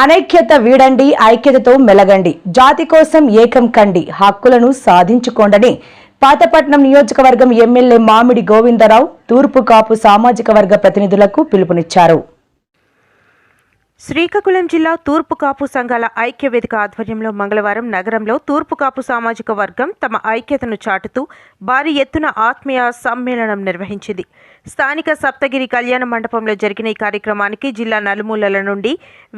అనైక్యత వీడండి, ఐక్యతతో మెలగండి, జాతి కోసం ఏకం కండి, హక్కులను సాధించుకోండని పాతపట్నం నియోజకవర్గం ఎమ్మెల్యే మామిడి గోవిందరావు తూర్పు కాపు సామాజిక వర్గ ప్రతినిధులకు పిలుపునిచ్చారు. శ్రీకాకుళం జిల్లా తూర్పు కాపు సంఘాల ఐక్య వేదిక ఆధ్వర్యంలో మంగళవారం నగరంలో తూర్పు కాపు సామాజిక వర్గం తమ ఐక్యతను చాటుతూ భారీ ఎత్తున ఆత్మీయ సమ్మేళనం నిర్వహించింది. స్థానిక సప్తగిరి కళ్యాణ మండపంలో జరిగిన ఈ కార్యక్రమానికి జిల్లా నలుమూలల నుండి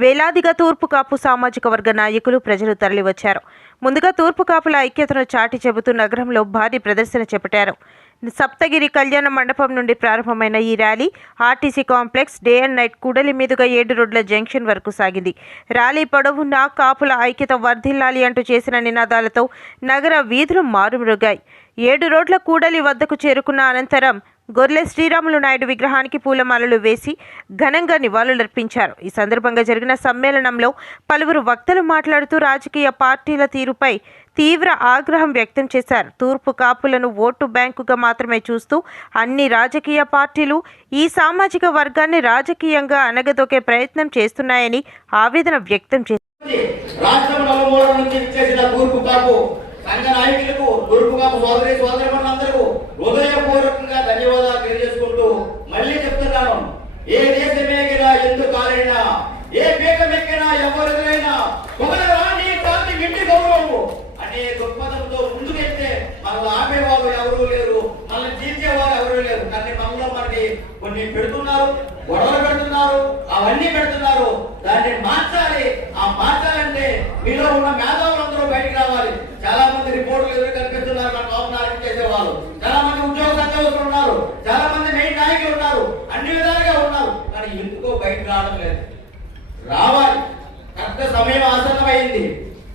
వేలాదిగా తూర్పు కాపు సామాజిక వర్గ నాయకులు, ప్రజలు తరలివచ్చారు. ముందుగా తూర్పు కాపుల ఐక్యతను చాటి చెబుతూ నగరంలో భారీ ప్రదర్శన చేపట్టారు. సప్తగిరి కళ్యాణ మండపం నుండి ప్రారంభమైన ఈ rally RTC complex, day and night కూడలి మీదుగా 7 రోడ్ల జంక్షన్ వరకు సాగింది. ర్యాలీ పొడవునా కాపుల ఐక్యత వర్ధిల్లాలి అంటూ చేసిన నినాదాలతో నగర వీధులు మారుమ్రోగాయి. 7 రోడ్ల కూడలి వద్దకు చేరుకున్న అనంతరం గొర్లె శ్రీరాములు నాయుడు విగ్రహానికి పూలమాలలు వేసి ఘనంగా నివాళులర్పించారు. ఈ సందర్భంగా జరిగిన సమ్మేళనంలో పలువురు వక్తలు మాట్లాడుతూ రాజకీయ పార్టీల తీరుపై తీవ్ర ఆగ్రహం వ్యక్తం చేశారు. తూర్పు కాపులను ఓటు బ్యాంకుగా మాత్రమే చూస్తూ అన్ని రాజకీయ పార్టీలు ఈ సామాజిక వర్గాన్ని రాజకీయంగా అనగదొక్కే ప్రయత్నం చేస్తున్నాయని ఆవేదన వ్యక్తం చేశారు. సంఘ నాయకులకు, తూర్పు కాపు సోదరి సోదరులందరూ హృదయపూర్వకంగా ధన్యవాదాలు తెలియజేసుకుంటూ మళ్ళీ చెప్తున్నాను, ఏ దేశమేగినా ఎందుకు కాలైనా, ఏ పీఠమెక్కినా ఎవరిదైనా పొగలరా నీ పార్టీ ఇంటి గౌరవము అనే దృక్పథంతో ముందుకెళ్తే మనల్ని ఆపేవాళ్ళు ఎవరూ లేరు, మనల్ని తీర్చేవారు ఎవరూ లేరు. కానీ మనలో మనకి కొన్ని పెడుతున్నారు, గొడవలు పెడుతున్నారు, అవన్నీ పెడుతున్నారు. దాన్ని మార్చాలి. ఆ మార్చాలంటే మీలో ఉన్న మేధావులందరూ బయటికి రావాలి. చాలా మంది రిపోర్టులు ఎదురు కనిపిస్తున్నారు, మన కాపునాలు చేసేవాళ్ళు, చాలా మంది ఉద్యోగ సంఘాలు ఉన్నారు, చాలా మంది మెయిన్ నాయకులు ఉన్నారు, అన్ని విధాలుగా ఉన్నారు. కానీ ఎందుకో బయటకు రావడం లేదు. రావాలి. కరెక్ట్ సమయం ఆసన్నమైంది.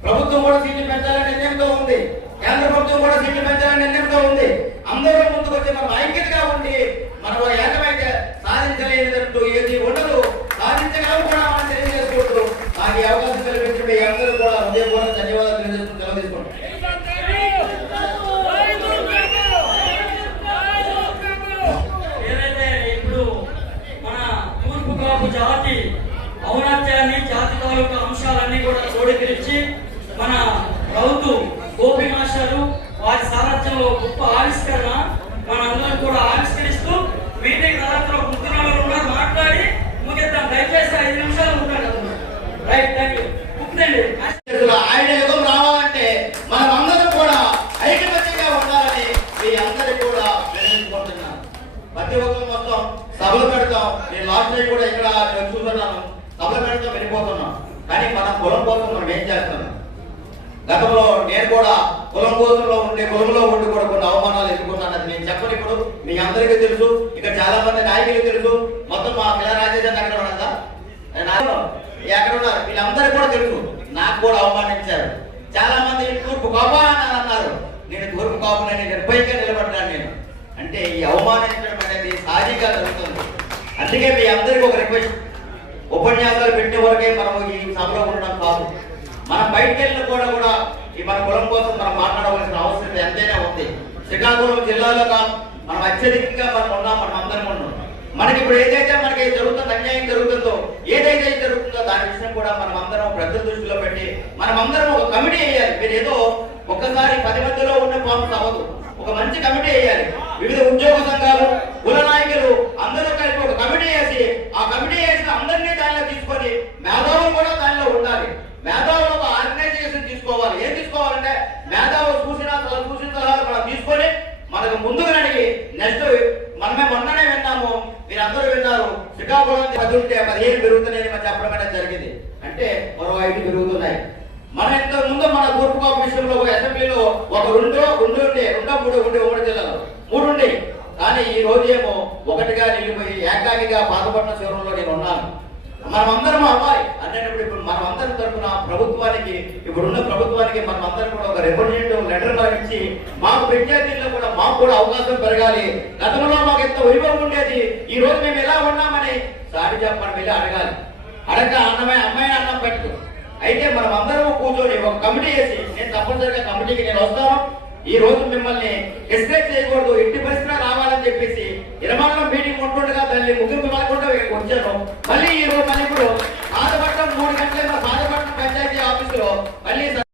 ప్రభుత్వం కూడా సీట్లు పెంచాలని నిర్ణయంతో ఉంది. కేంద్ర ప్రభుత్వం కూడా సీట్లు పెంచాలని నిర్ణయంతో ఉంది. అందరూ ముందుకు వచ్చి మనం ఐక్యతగా ఉండి మనం ఏకమైతే సాధించలేనిదంటూ ఏది ఉండదు, సాధించగలం కూడా మనం తెలియజేసుకుంటూ నాకు ఈ అవకాశం కల్పించే అందరూ కూడా హృదయపూర్వక ధన్యవాదాలు తెలియజేసుకుంటూ తెలియజేసుకుంటాం. ఏదైతే ఇప్పుడు మన తూర్పు కాపు జాతి ఔన్నత్యాన్ని, జాతి తాలూకా అంశాలన్నీ కూడా క్రోడీకరించి మన రౌతు గోపి మాస్టరు వారి సారథ్యంలో గొప్ప ఆవిష్కరణ మనందరం కూడా ఆవిష్కరిస్తూ మీటింగ్ తరగతిలో పుస్తకాలు కూడా మాట్లాడి ముగిద్దాం. దయచేసి 5 నిమిషాలు ఉంటాడు. Right, thank you. ఆయన యుగం రావాలంటే మనం అందరం కూడా ఐకమత్యంగా ఉండాలని మీ అందరికీ కూడా వినియోగించుకుంటున్నాను. ప్రతి ఒక్కరు మొత్తం సభలు పెడతాం. నేను లాస్ట్ టైం కూడా ఇక్కడ చూస్తున్నాను, సభలు పెడతాం, వెళ్ళిపోతున్నాం. కానీ మన కులం కోసం మనం ఏం చేస్తున్నాం? గతంలో నేను కూడా కులంలో ఉండి కూడా కొన్ని అవమానాలు ఎదుర్కొన్నాను. అది నేను చెప్పను. ఇప్పుడు మీ అందరికీ తెలుసు, ఇక్కడ చాలా మంది నాయకులు తెలుసు. మొత్తం మా పిల్ల రాజేష్ అక్కడ ఉన్నదా, ఎక్కడ ఉన్నారు, వీళ్ళందరికీ కూడా తెలుసు. నాకు కూడా అవమానించారు. చాలా మంది తూర్పు కాపు అని అన్నారు. నేను తూర్పు కాపునని నిర్భయంగా నిలబడ్డాను. నేను అంటే ఈ అవమానించడం అనేది సాధిగా జరుగుతుంది. అందుకే మీ అందరికీ ఒక రిక్వెస్ట్, ఉపన్యాసాలు పెట్టే వరకే మనం ఈ సభలో ఉండడం కాదు. మనం బయటకు వెళ్ళిన కూడా ఈ మన కులం కోసం మనం మాట్లాడవలసిన అవసరం ఎంతైనా ఉంది. శ్రీకాకుళం జిల్లాలో మనం అత్యధికంగా మనం ఉన్నాం, మనం అందరం ఉన్నాం. మనకి ఇప్పుడు ఏదైతే మనకి జరుగుతుందో, అన్యాయం జరుగుతుందో, ఏదైతే జరుగుతుందో దాని విషయం కూడా మనం అందరం ప్రజల దృష్టిలో పెట్టి మనం అందరం ఒక కమిటీ వేయాలి. మీరు ఏదో ఒక్కసారి 10 మందిలో ఉన్న ప్రాబ్లం అవ్వదు. ఒక మంచి కమిటీ వేయాలి. వివిధ ఉద్యోగ సంఘాలు, కుల నాయకులు అందరూ కలిపి ఒక కమిటీ వేసి, ఆ కమిటీ వేసిన అందరినీ దానిలో తీసుకొని మేధావులు కూడా దానిలో ఉండాలి. మేధావులు ఒక ఆర్గనైజేషన్ తీసుకోవాలి. ఏం తీసుకోవాలంటే మేధావులు చూసిన సలహాలు మనం తీసుకొని మనకు ముందుకు నడిగి నెక్స్ట్ మనమే మొన్ననే విన్నాము, మీరు అందరూ విన్నారు, శ్రీకాకుళం 10 ఉంటే 15 పెరుగుతున్నాయని మనం చెప్పడం అనేది జరిగింది. అంటే మరో 5 పెరుగుతున్నాయి. మన ఇంతకు ముందు మన తూర్పు కాపు విషయంలో అసెంబ్లీలో ఒక 2 ఉండే 3 ఉమ్మడి జిల్లాలో 3 ఉండే. కానీ ఈ రోజు ఏమో 1గా నిలిపోయి ఏకాకిగా పాతపట్నం శివరంలో నేను ఉన్నాను. మనమందరం అవ్వాలి అనేటప్పుడు ఇప్పుడు మనమందరం తరఫున ప్రభుత్వానికి, ఇప్పుడున్న ప్రభుత్వానికి మనమందరం కూడా ఒక రిప్రజెంటేటివ్ లెటర్ ఇచ్చి మాకు విద్యార్థుల్లో కూడా మాకు కూడా అవకాశం పెరగాలి. గతంలో మాకు ఎంత వైభవం ఉండేది, ఈ రోజు మేము ఎలా ఉన్నామని సాటి చెప్పని వెళ్ళి అడగాలి. అడగ అమ్మాయి అన్నం పెట్టదు. అయితే మనం అందరం కూర్చొని ఒక కమిటీ వేసి, నేను తప్పనిసరిగా కమిటీకి నేను వస్తాను. ఈ రోజు మిమ్మల్ని డిస్కరేజ్ చేయకూడదు, ఎట్టి పరిస్థితిలో రావాలని చెప్పేసి 20 మీటింగ్ ఉంటుండగా దాన్ని ముగింపు వెళ్ళకుండా వచ్చాను. మళ్ళీ ఈ రోజు మళ్ళీ ఇప్పుడు ఆదపట్టం 3 గంటల మళ్ళీ